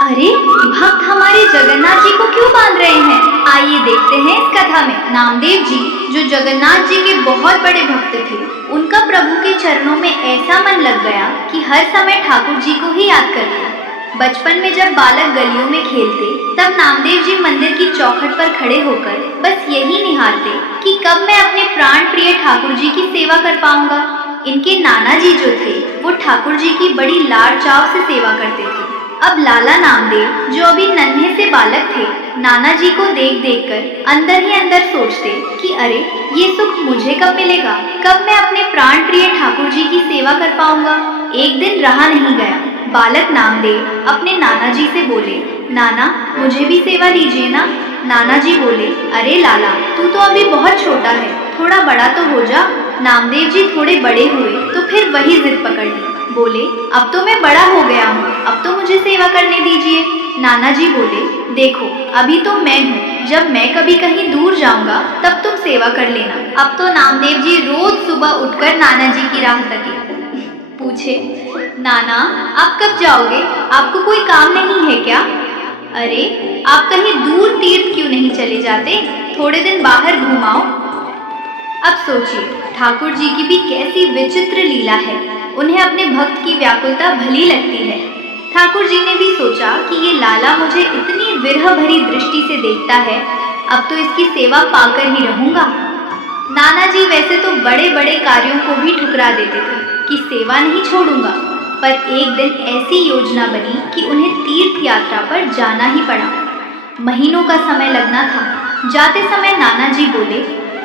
अरे भक्त हमारे जगन्नाथ जी को क्यों बांध रहे हैं? आइए देखते हैं इस कथा में। नामदेव जी जो जगन्नाथ जी के बहुत बड़े भक्त थे, उनका प्रभु के चरणों में ऐसा मन लग गया कि हर समय ठाकुर जी को ही याद करते। बचपन में जब बालक गलियों में खेलते, तब नामदेव जी मंदिर की चौखट पर खड़े होकर बस यही निहारते कि कब मैं अपने प्राण प्रिय ठाकुर जी की सेवा कर पाऊंगा। इनके नाना जी जो थे, वो ठाकुर जी की बड़ी लाड़ चाव से सेवा करते थे। अब लाला नामदेव जो अभी नन्हे से बालक थे, नाना जी को देख देख कर अंदर ही अंदर सोचते कि अरे ये सुख मुझे कब मिलेगा, कब मैं अपने प्राण प्रिय ठाकुर जी की सेवा कर पाऊंगा। एक दिन रहा नहीं गया, बालक नामदेव अपने नाना जी से बोले, नाना मुझे भी सेवा दीजिए ना। नाना जी बोले, अरे लाला तू तो अभी बहुत छोटा है, थोड़ा बड़ा तो हो जा। नामदेव जी थोड़े बड़े हुए तो फिर वही जिद पकड़ ली, बोले अब तो मैं बड़ा हो गया हूँ, अब तो मुझे सेवा करने दीजिए। नाना जी बोले, देखो अभी तो मैं हूँ, जब मैं कभी कहीं दूर जाऊंगा तब तुम सेवा कर लेना। अब तो नामदेव जी रोज सुबह उठकर नाना जी की राह तके। पूछे, नाना आप कब जाओगे, आपको कोई काम नहीं है क्या? अरे आप कहीं दूर तीर्थ क्यों नहीं चले जाते, थोड़े दिन बाहर घुमाओ। अब सोचिए, ठाकुर जी की भी कैसी विचित्र लीला है, उन्हें अपने भक्त की व्याकुलता भली लगती है। ठाकुर जी ने भी सोचा कि ये लाला मुझे इतनी विरह भरी दृष्टि से देखता है, अब तो इसकी सेवा पाकर ही रहूंगा। नाना जी वैसे तो बड़े बड़े कार्यों को भी ठुकरा देते थे कि सेवा नहीं छोड़ूंगा, पर एक दिन ऐसी योजना बनी कि उन्हें तीर्थ यात्रा पर जाना ही पड़ा। महीनों का समय लगना था। जाते समय नाना जी बोले,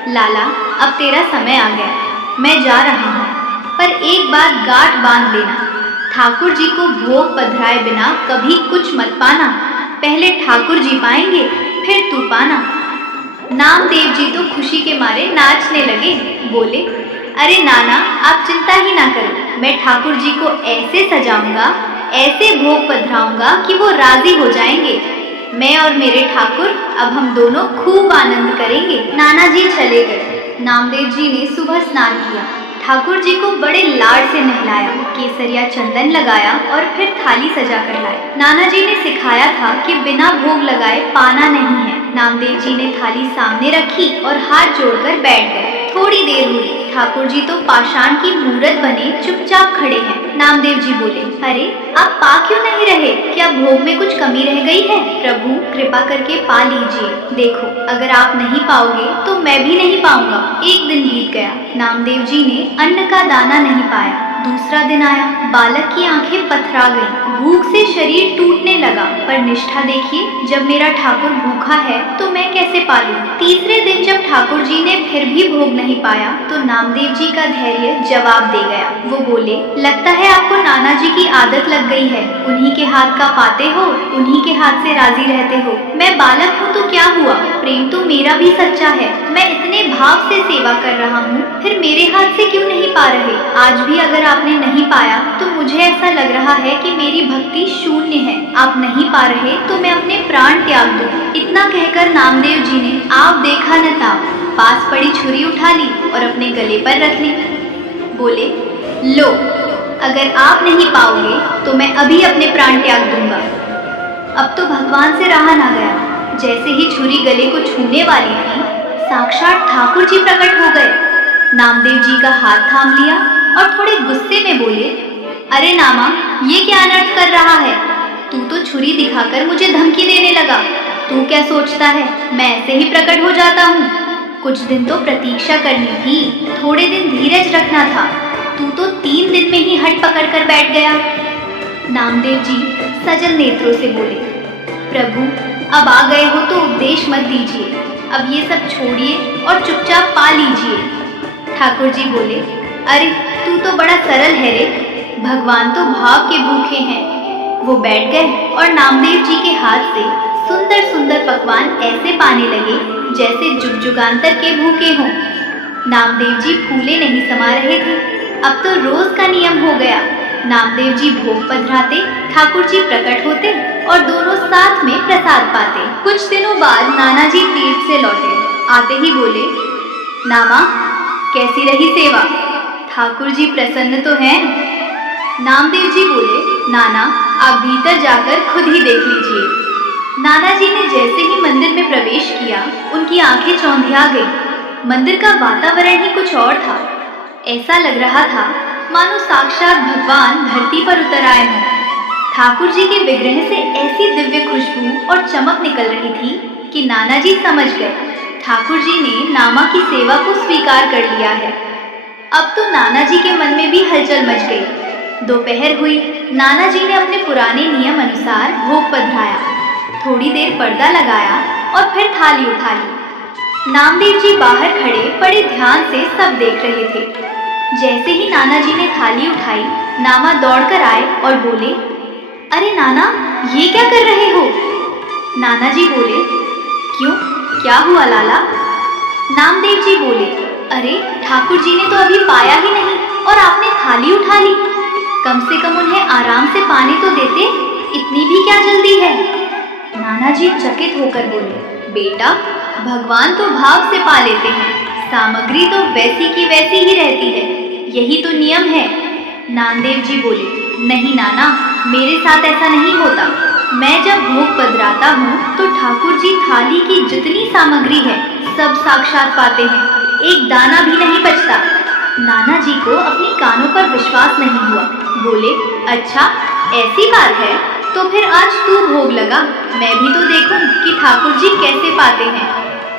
लाला अब तेरा समय आ गया, मैं जा रहा हूँ, पर एक बात गांठ बांध लेना, ठाकुर जी को भोग पधराए बिना कभी कुछ मत पाना। पहले ठाकुर जी पाएंगे, फिर तू पाना। नामदेव जी तो खुशी के मारे नाचने लगे, बोले, अरे नाना आप चिंता ही ना करो, मैं ठाकुर जी को ऐसे सजाऊंगा, ऐसे भोग पधराऊंगा कि वो राजी हो जाएंगे। मैं और मेरे ठाकुर अब हम दोनों खूब आनंद करेंगे। नाना जी चले गए। नामदेव जी ने सुबह स्नान किया, ठाकुर जी को बड़े लाड़ से नहलाया, केसरिया चंदन लगाया और फिर थाली सजा कर लाए। नाना जी ने सिखाया था कि बिना भोग लगाए पाना नहीं है। नामदेव जी ने थाली सामने रखी और हाथ जोड़कर बैठ गए। थोड़ी देर हुई, ठाकुर जी तो पाषाण की मूरत बने चुपचाप खड़े हैं। नामदेव जी बोले, अरे आप पा क्यों नहीं रहे, क्या भोग में कुछ कमी रह गई है? प्रभु कृपा करके पा लीजिए, देखो अगर आप नहीं पाओगे तो मैं भी नहीं पाऊंगा। एक दिन बीत गया, नामदेव जी ने अन्न का दाना नहीं पाया। दूसरा दिन आया, बालक की आंखें पथरा गईं, भूख से शरीर टूटने लगा, पर निष्ठा देखिए, जब मेरा ठाकुर भूखा है तो मैं कैसे पालूं? तीसरे दिन जब ठाकुर जी ने फिर भी भोग नहीं पाया तो नामदेव जी का धैर्य जवाब दे गया। वो बोले, लगता है आपको नाना जी की आदत लग गई है, उन्हीं के हाथ का पाते हो, उन्हीं के हाथ से राजी रहते हो। मैं बालक हूँ तो क्या हुआ, प्रेम तो मेरा भी सच्चा है, मैं इतने भाव से सेवा कर रहा हूँ, फिर मेरे हाथ से क्यों नहीं पा रहे? आज भी अगर आपने नहीं पाया तो मुझे ऐसा लग रहा है कि मेरी भक्ति शून्य है। आप नहीं पा रहे तो मैं अपने प्राण त्याग दूं। इतना कहकर नामदेव जी ने आप देखा न ताप, पास पड़ी छुरी उठा ली और अपने गले पर रख ली। बोले, लो अगर आप नहीं पाओगे तो मैं अभी अपने प्राण त्याग दूंगा। अब तो भगवान से रहा ना गया। जैसे ही छुरी गले को छूने वाली थी, साक्षात ठाकुर जी प्रकट हो गए। नामदेव जी का हाथ थाम लिया और थोड़े गुस्से में बोले, अरे नामा ये क्या अनर्थ कर रहा है, तू तो छुरी दिखाकर मुझे धमकी देने लगा। तू क्या सोचता है मैं ऐसे ही प्रकट हो जाता हूँ? कुछ दिन तो प्रतीक्षा करनी थी, थोड़े दिन धीरज रखना था, तू तो 3 दिन में ही हट पकड़ कर बैठ गया। नामदेव जी सजल नेत्रों से बोले, प्रभु अब आ गए हो तो उपदेश मत दीजिए, अब ये सब छोड़िए और चुपचाप पा लीजिए। ठाकुर जी बोले, अरे तू तो बड़ा सरल है रे, भगवान तो भाव के भूखे हैं। वो बैठ गए और नामदेव जी के हाथ से सुंदर सुंदर पकवान ऐसे पाने लगे जैसे जुग जुगांतर के भूखे हों। नामदेव जी फूले नहीं समा रहे थे, अब तो रोज का नियम हो गया। नामदेव जी भोग पधराते, ठाकुर जी प्रकट होते और दोनों साथ में प्रसाद पाते। कुछ दिनों बाद नाना जी तीर्थ से लौटे, आते ही बोले, नामा कैसी रही सेवा? ठाकुर जी प्रसन्न तो हैं? नामदेव जी बोले, नाना आप भीतर जाकर खुद ही देख लीजिए। नाना जी ने जैसे ही मंदिर में प्रवेश किया, उनकी आंखें चौंधिया गई। मंदिर का वातावरण ही कुछ और था। ऐसा लग रहा था मानो साक्षात भगवान धरती पर उतर आए हों। ठाकुर जी के विग्रह से ऐसी दिव्य खुशबू और चमक निकल रही थी कि नाना जी समझ गए ठाकुर जी ने नामा की सेवा को स्वीकार कर लिया है। अब तो नाना जी के मन में भी हलचल मच गई। दोपहर हुई। नाना जी ने अपने पुराने नियम अनुसार भोग पधराया, थोड़ी देर पर्दा लगाया और फिर थाली उठा ली। नामदेव जी बाहर खड़े बड़े ध्यान से सब देख रहे थे। जैसे ही नाना जी ने थाली उठाई, नामा दौड़कर आए और बोले, अरे नाना, ये क्या कर रहे हो? नाना जी बोले, क्यों, क्या हुआ लाला? नामदेव जी बोले, अरे ठाकुर जी ने तो अभी पाया ही नहीं और आपने थाली उठा ली। कम से कम उन्हें आराम से पानी तो देते, इतनी भी क्या जल्दी है? नाना जी चकित होकर बोले, बेटा, भगवान तो भाव से पा लेते हैं, सामग्री तो वैसी की वैसी ही रहती है, यही तो नियम है। नामदेव जी बोले, नहीं नाना, मेरे साथ ऐसा नहीं होता। मैं जब भोग पधराता हूँ तो ठाकुर जी थाली की जितनी सामग्री है सब साक्षात पाते हैं, एक दाना भी नहीं बचता। नाना जी को अपनी कानों पर विश्वास नहीं हुआ। बोले, अच्छा ऐसी बात है तो फिर आज तू भोग लगा, मैं भी तो देखूं कि ठाकुर जी कैसे पाते हैं।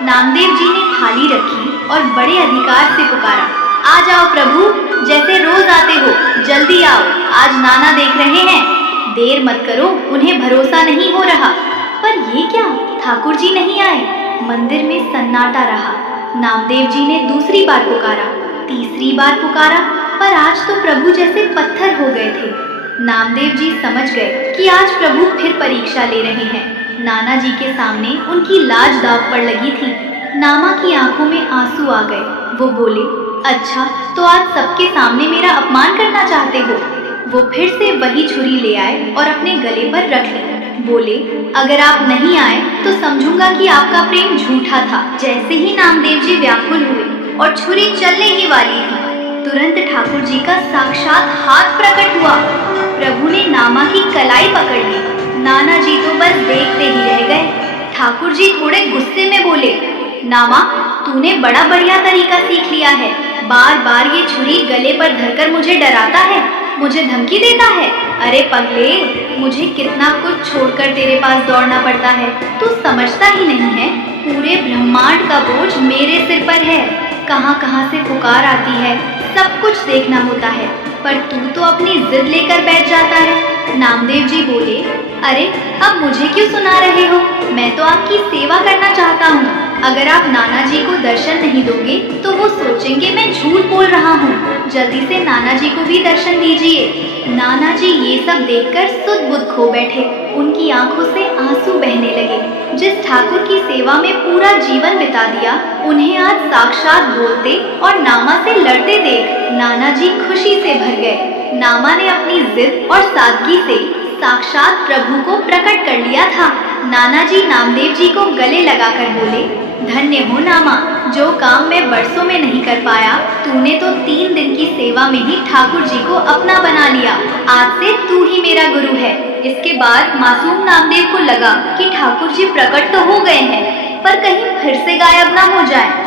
नामदेव जी ने थाली रखी और बड़े अधिकार से पुकारा, आ जाओ प्रभु, जैसे रोज आते हो, जल्दी आओ, आज नाना देख रहे हैं, देर मत करो, उन्हें भरोसा नहीं हो रहा। पर ये क्या, ठाकुर जी नहीं आए। मंदिर में सन्नाटा रहा। नामदेव जी ने दूसरी बार पुकारा, तीसरी बार पुकारा, पर आज तो प्रभु जैसे पत्थर हो गए थे। नामदेव जी समझ गए कि आज प्रभु फिर परीक्षा ले रहे हैं। नाना जी के सामने उनकी लाज दांव पर लगी थी। नामा की आंखों में आंसू आ गए। वो बोले, अच्छा तो आज सबके सामने मेरा अपमान करना चाहते हो? वो फिर से वही छुरी ले आए और अपने गले पर रख ली। बोले, अगर आप नहीं आए तो समझूंगा कि आपका प्रेम झूठा था। जैसे ही नामदेव जी व्याकुल हुए और छुरी चलने ही वाली थी, तुरंत ठाकुर जी का साक्षात हाथ प्रकट हुआ। प्रभु ने नामा की कलाई पकड़ ली। नाना जी तो बस देखते ही रह गए। ठाकुर जी थोड़े गुस्से में बोले, नामा, तूने बड़ा बढ़िया तरीका सीख लिया है, बार बार ये छुरी गले पर धरकर मुझे डराता है, मुझे धमकी देता है। अरे पगले, मुझे कितना कुछ छोड़कर तेरे पास दौड़ना पड़ता है, तू समझता ही नहीं है। पूरे ब्रह्मांड का बोझ मेरे सिर पर है, कहाँ कहाँ से पुकार आती है, सब कुछ देखना होता है, पर तू तो अपनी जिद लेकर बैठ जाता है। नामदेव जी बोले, अरे अब मुझे क्यों सुना रहे हो, मैं तो आपकी सेवा करना चाहता हूँ। अगर आप नाना जी को दर्शन नहीं दोगे तो वो सोचेंगे मैं झूठ बोल रहा हूँ। जल्दी से नाना जी को भी दर्शन दीजिए। नाना जी ये सब देखकर सुध बुध खो बैठे। उनकी आंखों से आंसू बहने लगे। जिस ठाकुर की सेवा में पूरा जीवन बिता दिया, उन्हें आज साक्षात बोलते और नामा से लड़ते देख नाना जी खुशी से भर गए। नामा ने अपनी जिद और सादगी से साक्षात प्रभु को प्रकट कर लिया था। नाना जी नामदेव जी को गले लगाकर बोले, धन्य हो नामा, जो काम मैं बरसों में नहीं कर पाया, तूने तो 3 दिन की सेवा में ही ठाकुर जी को अपना बना लिया। आज से तू ही मेरा गुरु है। इसके बाद मासूम नामदेव को लगा कि ठाकुर जी प्रकट तो हो गए हैं, पर कहीं फिर से गायब ना हो जाए।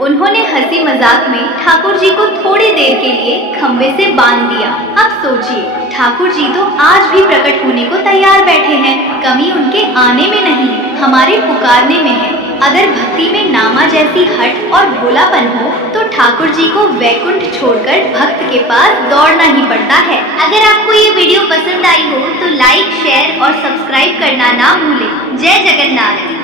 उन्होंने हंसी मजाक में ठाकुर जी को थोड़ी देर के लिए खंबे से बांध दिया। अब सोचिए, ठाकुर जी तो आज भी प्रकट होने को तैयार बैठे हैं। कमी उनके आने में नहीं, हमारे पुकारने में है। अगर भक्ति में नामा जैसी हट और भोलापन हो तो ठाकुर जी को वैकुंठ छोड़कर भक्त के पास दौड़ना ही पड़ता है। अगर आपको ये वीडियो पसंद आई हो तो लाइक, शेयर और सब्सक्राइब करना ना भूलें। जय जगन्नाथ।